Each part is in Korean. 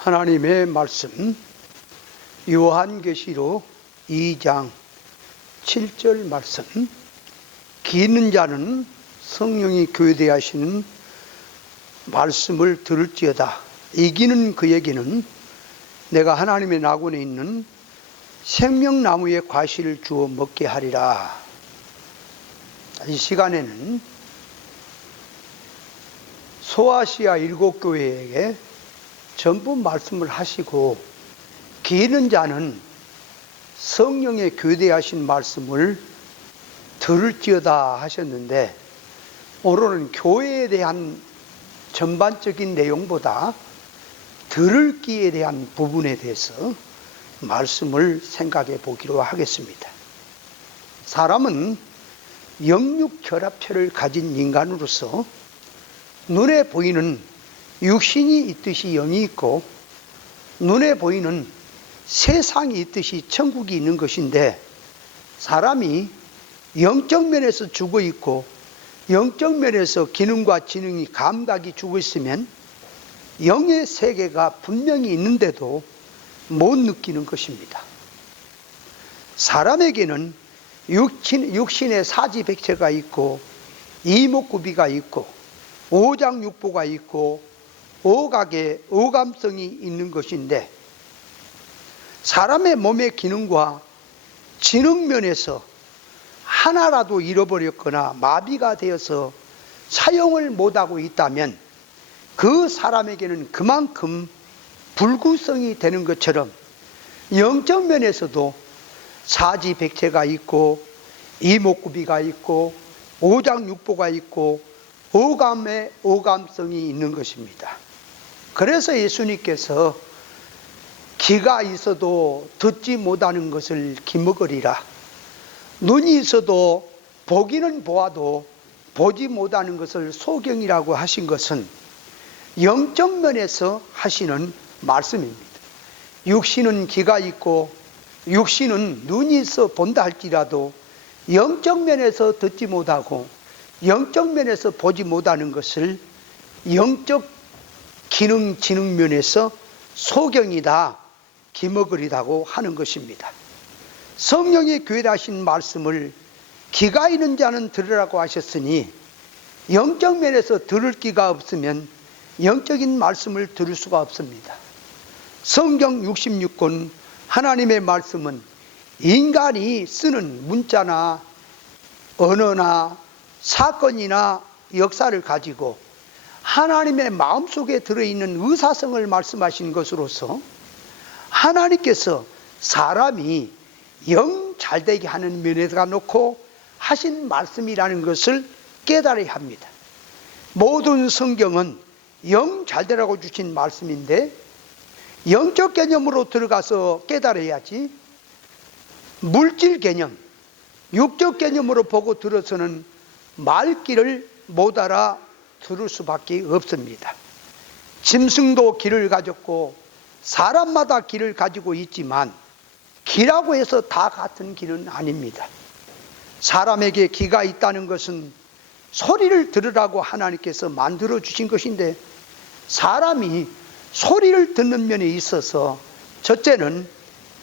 하나님의 말씀. 요한계시록 2장 7절 말씀. 기는 자는 성령이 교대하시는 말씀을 들을지어다. 이기는 그에게는 내가 하나님의 낙원에 있는 생명나무의 과실을 주어 먹게 하리라. 이 시간에는 소아시아 일곱 교회에게 전부 말씀을 하시고 기는 자는 성령의 교대하신 말씀을 들을지어다 하셨는데 오늘은 교회에 대한 전반적인 내용보다 들을 기에 대한 부분에 대해서 말씀을 생각해 보기로 하겠습니다. 사람은 영육 결합체를 가진 인간으로서 눈에 보이는 육신이 있듯이 영이 있고 눈에 보이는 세상이 있듯이 천국이 있는 것인데 사람이 영적 면에서 죽어 있고 영적 면에서 기능과 지능이 감각이 죽어 있으면 영의 세계가 분명히 있는데도 못 느끼는 것입니다. 사람에게는 육신, 육신의 사지백체가 있고 이목구비가 있고 오장육부가 있고 오각의 오감성이 있는 것인데 사람의 몸의 기능과 지능면에서 하나라도 잃어버렸거나 마비가 되어서 사용을 못하고 있다면 그 사람에게는 그만큼 불구성이 되는 것처럼 영적 면에서도 사지백체가 있고 이목구비가 있고 오장육부가 있고 오감의 오감성이 있는 것입니다. 그래서 예수님께서 귀가 있어도 듣지 못하는 것을 기먹으리라. 눈이 있어도 보기는 보아도 보지 못하는 것을 소경이라고 하신 것은 영적 면에서 하시는 말씀입니다. 육신은 귀가 있고 육신은 눈이 있어 본다 할지라도 영적 면에서 듣지 못하고 영적 면에서 보지 못하는 것을 영적 기능 지능 면에서 소경이다 기먹으리다고 하는 것입니다. 성령이 교회하신 말씀을 기가 있는 자는 들으라고 하셨으니 영적 면에서 들을 기가 없으면 영적인 말씀을 들을 수가 없습니다. 성경 66권 하나님의 말씀은 인간이 쓰는 문자나 언어나 사건이나 역사를 가지고 하나님의 마음속에 들어있는 의사성을 말씀하신 것으로서 하나님께서 사람이 영 잘되게 하는 면에다 놓고 하신 말씀이라는 것을 깨달아야 합니다. 모든 성경은 영 잘되라고 주신 말씀인데 영적 개념으로 들어가서 깨달아야지 물질 개념, 육적 개념으로 보고 들어서는 말귀를 못 알아 들을 수밖에 없습니다. 짐승도 길을 가졌고 사람마다 길을 가지고 있지만 길라고 해서 다 같은 길은 아닙니다. 사람에게 귀가 있다는 것은 소리를 들으라고 하나님께서 만들어 주신 것인데 사람이 소리를 듣는 면에 있어서 첫째는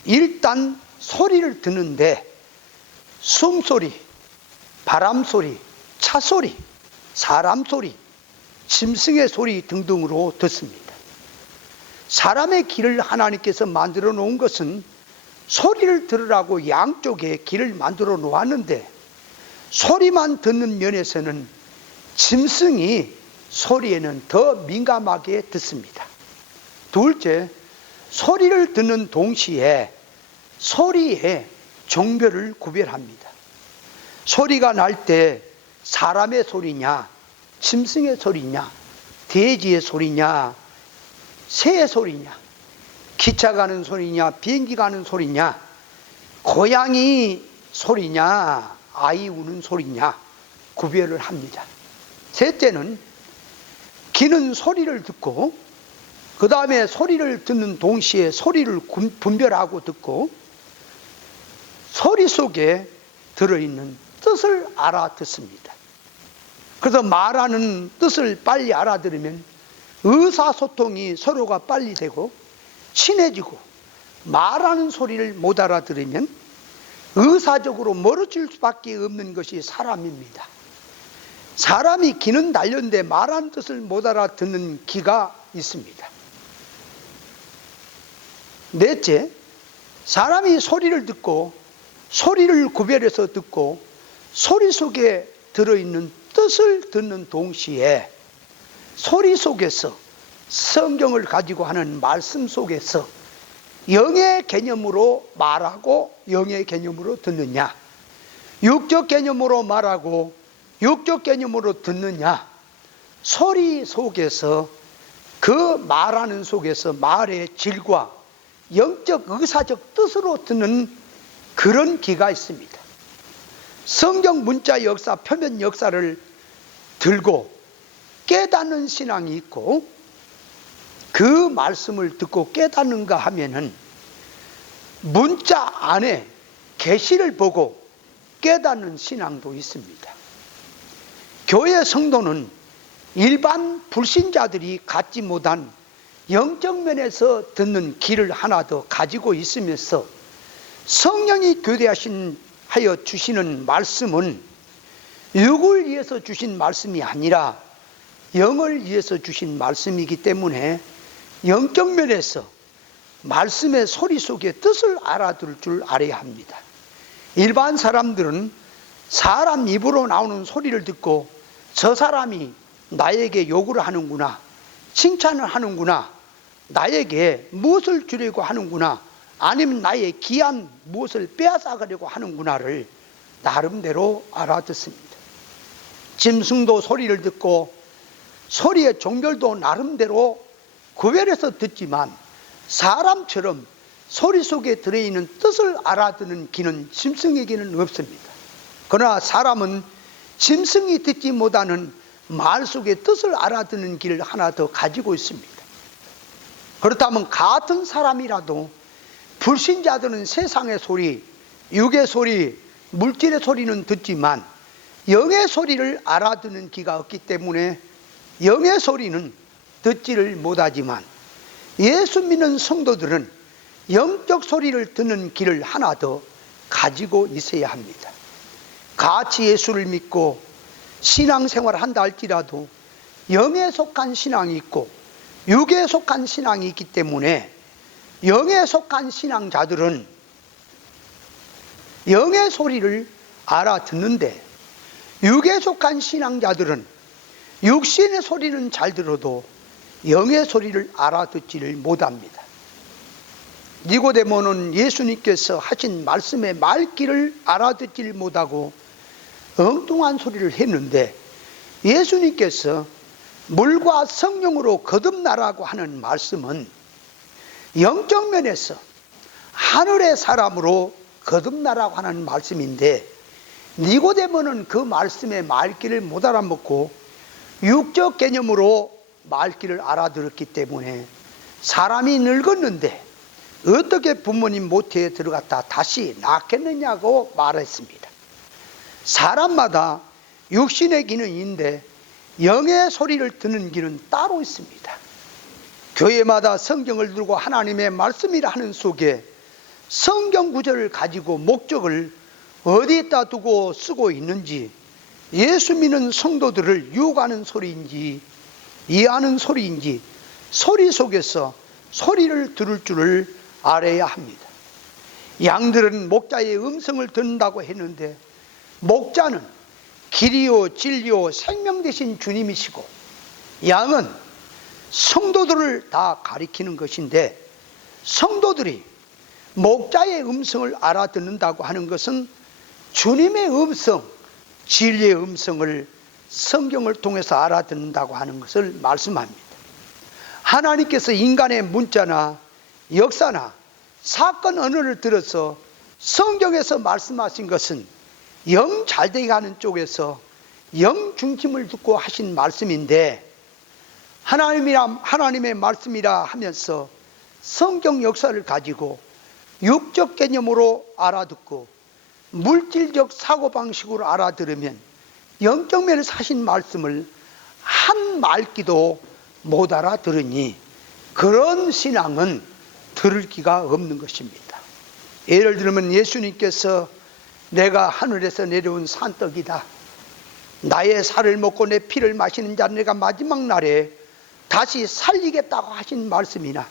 일단 소리를 듣는데 숨소리, 바람소리, 차소리, 사람 소리, 짐승의 소리 등등으로 듣습니다. 사람의 길을 하나님께서 만들어 놓은 것은 소리를 들으라고 양쪽에 길을 만들어 놓았는데 소리만 듣는 면에서는 짐승이 소리에는 더 민감하게 듣습니다. 둘째, 소리를 듣는 동시에 소리의 종별을 구별합니다. 소리가 날 때 사람의 소리냐, 짐승의 소리냐, 돼지의 소리냐, 새의 소리냐, 기차 가는 소리냐, 비행기 가는 소리냐, 고양이 소리냐, 아이 우는 소리냐, 구별을 합니다. 셋째는 귀는 소리를 듣고, 그 다음에 소리를 듣는 동시에 소리를 분별하고 듣고, 소리 속에 들어있는 뜻을 알아 듣습니다. 그래서 말하는 뜻을 빨리 알아들으면 의사소통이 서로가 빨리 되고 친해지고 말하는 소리를 못 알아들으면 의사적으로 멀어질 수밖에 없는 것이 사람입니다. 사람이 귀는 달렸는데 말하는 뜻을 못 알아듣는 귀가 있습니다. 넷째, 사람이 소리를 듣고 소리를 구별해서 듣고 소리 속에 들어있는 뜻을 듣는 동시에 소리 속에서 성경을 가지고 하는 말씀 속에서 영의 개념으로 말하고 영의 개념으로 듣느냐 육적 개념으로 말하고 육적 개념으로 듣느냐 소리 속에서 그 말하는 속에서 말의 질과 영적 의사적 뜻으로 듣는 그런 기가 있습니다. 성경 문자 역사, 표면 역사를 들고 깨닫는 신앙이 있고 그 말씀을 듣고 깨닫는가 하면은 문자 안에 계시를 보고 깨닫는 신앙도 있습니다. 교회 성도는 일반 불신자들이 갖지 못한 영적 면에서 듣는 길을 하나 더 가지고 있으면서 성령이 교대하신 하여 주시는 말씀은 육을 위해서 주신 말씀이 아니라 영을 위해서 주신 말씀이기 때문에 영적 면에서 말씀의 소리 속의 뜻을 알아들 줄 알아야 합니다. 일반 사람들은 사람 입으로 나오는 소리를 듣고 저 사람이 나에게 욕을 하는구나, 칭찬을 하는구나, 나에게 무엇을 주려고 하는구나, 아니면 나의 귀한 무엇을 빼앗아가려고 하는구나를 나름대로 알아듣습니다. 짐승도 소리를 듣고 소리의 종별도 나름대로 구별해서 듣지만 사람처럼 소리 속에 들어있는 뜻을 알아듣는 귀는 짐승에게는 없습니다. 그러나 사람은 짐승이 듣지 못하는 말 속의 뜻을 알아듣는 길을 하나 더 가지고 있습니다. 그렇다면 같은 사람이라도 불신자들은 세상의 소리, 육의 소리, 물질의 소리는 듣지만 영의 소리를 알아듣는 귀가 없기 때문에 영의 소리는 듣지를 못하지만 예수 믿는 성도들은 영적 소리를 듣는 길을 하나 더 가지고 있어야 합니다. 같이 예수를 믿고 신앙생활을 한다 할지라도 영에 속한 신앙이 있고 육에 속한 신앙이 있기 때문에 영에 속한 신앙자들은 영의 소리를 알아듣는데 육에 속한 신앙자들은 육신의 소리는 잘 들어도 영의 소리를 알아듣지를 못합니다. 니고데모는 예수님께서 하신 말씀의 말귀를 알아듣지를 못하고 엉뚱한 소리를 했는데 예수님께서 물과 성령으로 거듭나라고 하는 말씀은 영적 면에서 하늘의 사람으로 거듭나라고 하는 말씀인데 니고데모는 그 말씀의 말귀를 못 알아먹고 육적 개념으로 말귀를 알아들었기 때문에 사람이 늙었는데 어떻게 부모님 모태에 들어갔다 다시 낳겠느냐고 말했습니다. 사람마다 육신의 있는데 영의 소리를 듣는 길은 따로 있습니다. 교회마다 성경을 들고 하나님의 말씀이라 하는 속에 성경 구절을 가지고 목적을 어디에다 두고 쓰고 있는지 예수 믿는 성도들을 유혹하는 소리인지 이해하는 소리인지 소리 속에서 소리를 들을 줄을 알아야 합니다. 양들은 목자의 음성을 듣는다고 했는데 목자는 길이요 진리요 생명 되신 주님이시고 양은 성도들을 다 가리키는 것인데 성도들이 목자의 음성을 알아듣는다고 하는 것은 주님의 음성, 진리의 음성을 성경을 통해서 알아듣는다고 하는 것을 말씀합니다. 하나님께서 인간의 문자나 역사나 사건 언어를 들어서 성경에서 말씀하신 것은 영 잘되게 하는 쪽에서 영 중심을 듣고 하신 말씀인데 하나님이라 하나님의 말씀이라 하면서 성경 역사를 가지고 육적 개념으로 알아듣고 물질적 사고 방식으로 알아들으면 영적 면에서 하신 말씀을 한 말기도 못 알아들으니 그런 신앙은 들을 기가 없는 것입니다. 예를 들면 예수님께서 내가 하늘에서 내려온 산떡이다. 나의 살을 먹고 내 피를 마시는 자는 내가 마지막 날에 다시 살리겠다고 하신 말씀이나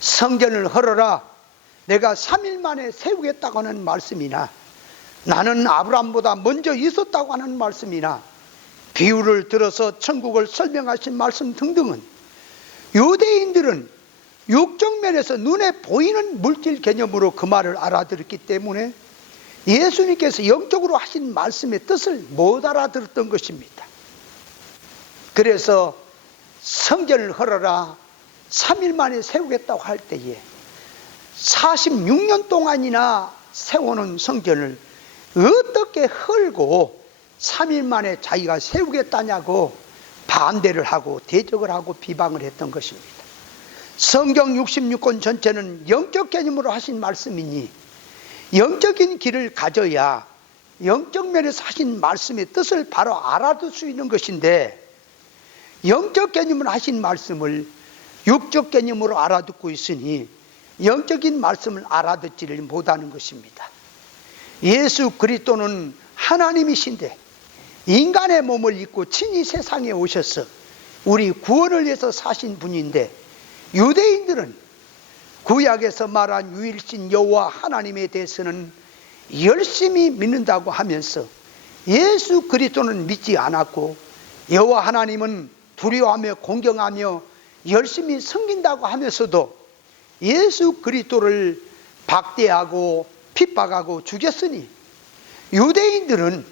성전을 헐어라 내가 3일 만에 세우겠다고 하는 말씀이나 나는 아브라함보다 먼저 있었다고 하는 말씀이나 비유를 들어서 천국을 설명하신 말씀 등등은 유대인들은 육적 면에서 눈에 보이는 물질 개념으로 그 말을 알아들었기 때문에 예수님께서 영적으로 하신 말씀의 뜻을 못 알아들었던 것입니다. 그래서 성전을 헐어라 3일 만에 세우겠다고 할 때에 46년 동안이나 세워놓은 성전을 어떻게 헐고 3일 만에 자기가 세우겠다냐고 반대를 하고 대적을 하고 비방을 했던 것입니다. 성경 66권 전체는 영적 개념으로 하신 말씀이니 영적인 길을 가져야 영적 면에서 하신 말씀의 뜻을 바로 알아들 수 있는 것인데 영적 개념으로 하신 말씀을 육적 개념으로 알아듣고 있으니 영적인 말씀을 알아듣지를 못하는 것입니다. 예수 그리스도는 하나님이신데 인간의 몸을 입고 친히 세상에 오셔서 우리 구원을 위해서 사신 분인데 유대인들은 구약에서 말한 유일신 여호와 하나님에 대해서는 열심히 믿는다고 하면서 예수 그리스도는 믿지 않았고 여호와 하나님은 두려워하며 공경하며 열심히 섬긴다고 하면서도 예수 그리스도를 박대하고 핍박하고 죽였으니 유대인들은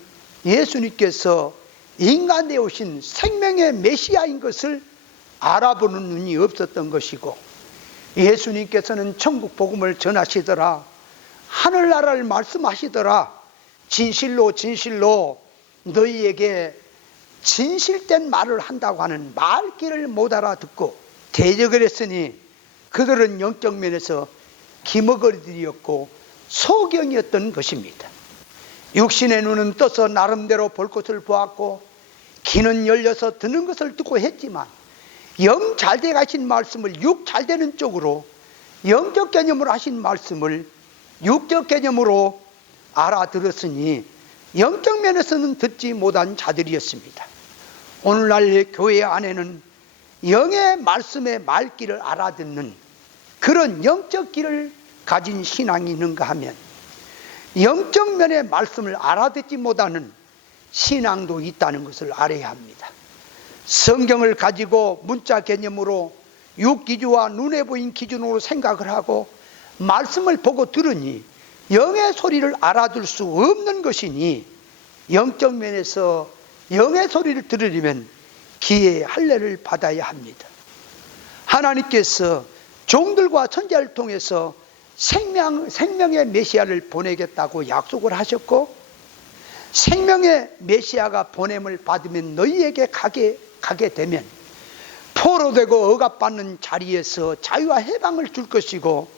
예수님께서 인간 되어 오신 생명의 메시아인 것을 알아보는 눈이 없었던 것이고 예수님께서는 천국 복음을 전하시더라 하늘나라를 말씀하시더라 진실로 진실로 너희에게 진실된 말을 한다고 하는 말귀를 못 알아듣고 대적을 했으니 그들은 영적 면에서 기머거리들이었고 소경이었던 것입니다. 육신의 눈은 떠서 나름대로 볼 것을 보았고 귀는 열려서 듣는 것을 듣고 했지만 영 잘 돼 가신 말씀을 육 잘 되는 쪽으로 영적 개념으로 하신 말씀을 육적 개념으로 알아들었으니 영적 면에서는 듣지 못한 자들이었습니다. 오늘날 교회 안에는 영의 말씀의 말귀를 알아듣는 그런 영적 길을 가진 신앙이 있는가 하면 영적 면의 말씀을 알아듣지 못하는 신앙도 있다는 것을 알아야 합니다. 성경을 가지고 문자 개념으로 육기주와 눈에 보인 기준으로 생각을 하고 말씀을 보고 들으니 영의 소리를 알아들 수 없는 것이니 영적 면에서 영의 소리를 들으려면 기의 할례를 받아야 합니다. 하나님께서 종들과 천자를 통해서 생명, 생명의 메시아를 보내겠다고 약속을 하셨고 생명의 메시아가 보냄을 받으면 너희에게 가게, 가게 되면 포로되고 억압받는 자리에서 자유와 해방을 줄 것이고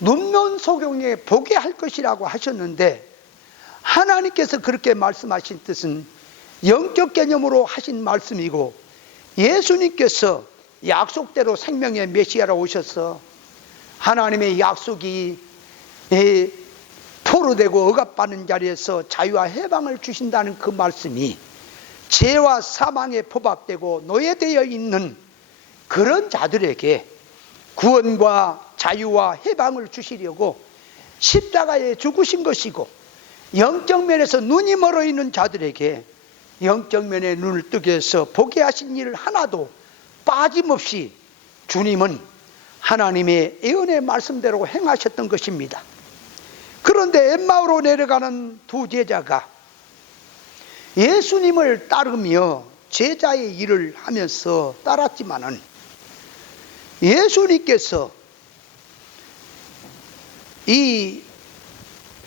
눈먼 소경에 보게 할 것이라고 하셨는데 하나님께서 그렇게 말씀하신 뜻은 영적 개념으로 하신 말씀이고 예수님께서 약속대로 생명의 메시아로 오셔서 하나님의 약속이 포로되고 억압받는 자리에서 자유와 해방을 주신다는 그 말씀이 죄와 사망에 포박되고 노예되어 있는 그런 자들에게 구원과 자유와 해방을 주시려고 십자가에 죽으신 것이고 영적 면에서 눈이 멀어 있는 자들에게 영적 면의 눈을 뜨게 해서 보게 하신 일 하나도 빠짐없이 주님은 하나님의 예언의 말씀대로 행하셨던 것입니다. 그런데 엠마오로 내려가는 두 제자가 예수님을 따르며 제자의 일을 하면서 따랐지만은 예수님께서 이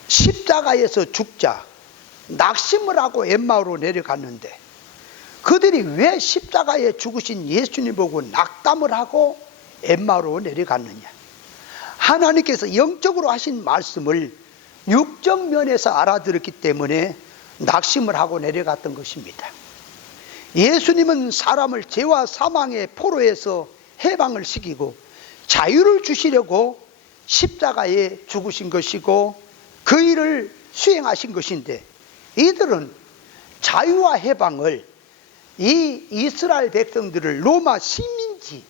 십자가에서 죽자 낙심을 하고 엠마오로 내려갔는데 그들이 왜 십자가에 죽으신 예수님 보고 낙담을 하고 엠마오로 내려갔느냐? 하나님께서 영적으로 하신 말씀을 육적 면에서 알아들었기 때문에 낙심을 하고 내려갔던 것입니다. 예수님은 사람을 죄와 사망의 포로에서 해방을 시키고 자유를 주시려고 십자가에 죽으신 것이고 그 일을 수행하신 것인데 이들은 자유와 해방을 이 이스라엘 백성들을 로마 식민지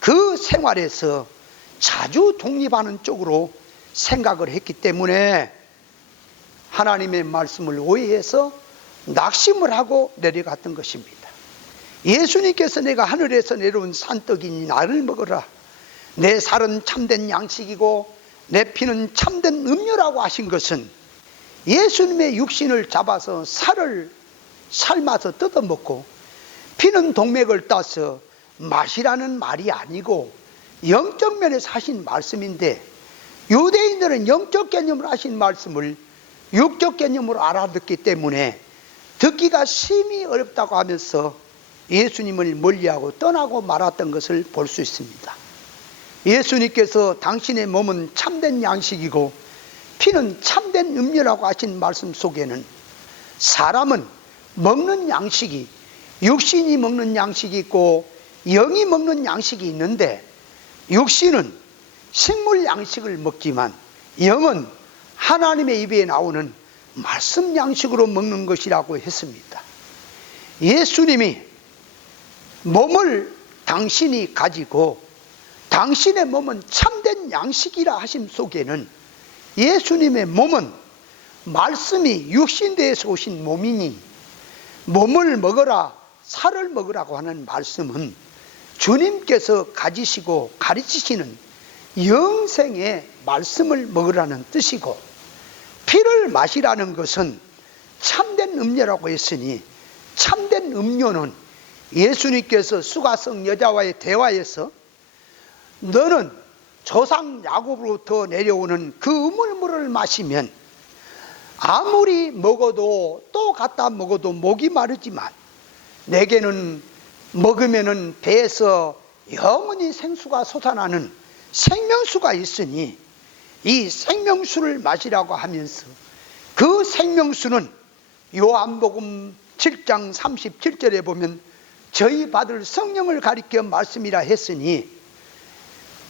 그 생활에서 자주 독립하는 쪽으로 생각을 했기 때문에 하나님의 말씀을 오해해서 낙심을 하고 내려갔던 것입니다. 예수님께서 내가 하늘에서 내려온 산떡이니 나를 먹어라. 내 살은 참된 양식이고 내 피는 참된 음료라고 하신 것은 예수님의 육신을 잡아서 살을 삶아서 뜯어먹고 피는 동맥을 따서 마시라는 말이 아니고 영적 면에서 하신 말씀인데 유대인들은 영적 개념으로 하신 말씀을 육적 개념으로 알아듣기 때문에 듣기가 심히 어렵다고 하면서 예수님을 멀리하고 떠나고 말았던 것을 볼 수 있습니다. 예수님께서 당신의 몸은 참된 양식이고 피는 참된 음료라고 하신 말씀 속에는 사람은 먹는 양식이 육신이 먹는 양식이 있고 영이 먹는 양식이 있는데 육신은 식물 양식을 먹지만 영은 하나님의 입에 나오는 말씀 양식으로 먹는 것이라고 했습니다. 예수님이 몸을 당신이 가지고 당신의 몸은 참된 양식이라 하심 속에는 예수님의 몸은 말씀이 육신대에서 오신 몸이니 몸을 먹어라 살을 먹으라고 하는 말씀은 주님께서 가지시고 가르치시는 영생의 말씀을 먹으라는 뜻이고 피를 마시라는 것은 참된 음료라고 했으니 참된 음료는 예수님께서 수가성 여자와의 대화에서 너는 조상 야곱으로부터 내려오는 그 우물물을 마시면 아무리 먹어도 또 갖다 먹어도 목이 마르지만 내게는 먹으면은 배에서 영원히 생수가 솟아나는 생명수가 있으니 이 생명수를 마시라고 하면서 그 생명수는 요한복음 7장 37절에 보면 저희 받을 성령을 가리켜 말씀이라 했으니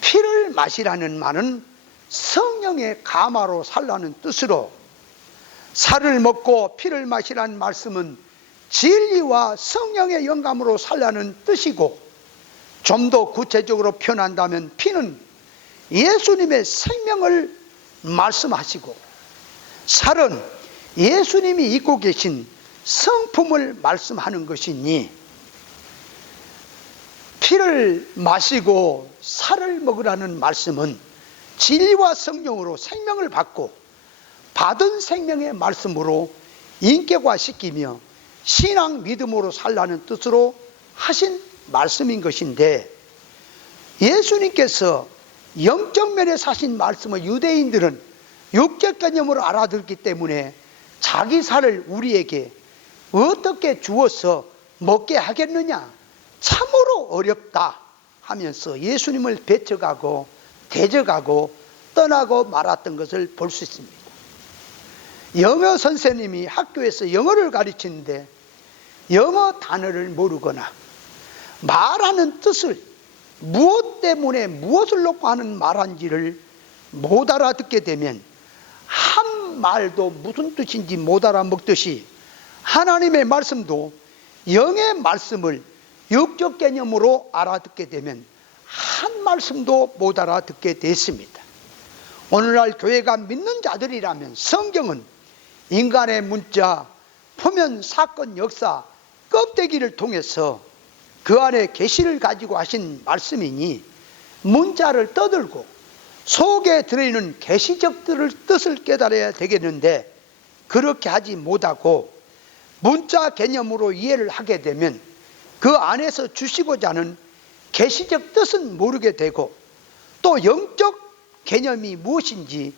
피를 마시라는 말은 성령의 가마로 살라는 뜻으로 살을 먹고 피를 마시라는 말씀은 진리와 성령의 영감으로 살라는 뜻이고 좀 더 구체적으로 표현한다면 피는 예수님의 생명을 말씀하시고 살은 예수님이 입고 계신 성품을 말씀하는 것이니 피를 마시고 살을 먹으라는 말씀은 진리와 성령으로 생명을 받고 받은 생명의 말씀으로 인격화시키며 신앙 믿음으로 살라는 뜻으로 하신 말씀인 것인데 예수님께서 영적 면에 사신 말씀을 유대인들은 육적 개념으로 알아듣기 때문에 자기 살을 우리에게 어떻게 주어서 먹게 하겠느냐 참으로 어렵다 하면서 예수님을 배척하고 대적하고 떠나고 말았던 것을 볼 수 있습니다. 영어 선생님이 학교에서 영어를 가르치는데 영어 단어를 모르거나 말하는 뜻을 무엇 때문에 무엇을 놓고 하는 말한지를 못 알아듣게 되면 한 말도 무슨 뜻인지 못 알아먹듯이 하나님의 말씀도 영의 말씀을 육적 개념으로 알아듣게 되면 한 말씀도 못 알아듣게 됐습니다. 오늘날 교회가 믿는 자들이라면 성경은 인간의 문자, 표면, 사건, 역사, 껍데기를 통해서 그 안에 계시를 가지고 하신 말씀이니 문자를 떠들고 속에 들어있는 계시적들을 뜻을 깨달아야 되겠는데 그렇게 하지 못하고 문자 개념으로 이해를 하게 되면 그 안에서 주시고자 하는 계시적 뜻은 모르게 되고 또 영적 개념이 무엇인지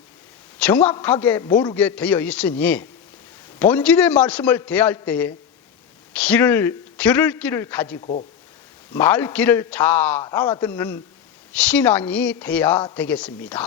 정확하게 모르게 되어 있으니 본질의 말씀을 대할 때에 길을 들을 길을 가지고 말 길을 잘 알아듣는 신앙이 돼야 되겠습니다.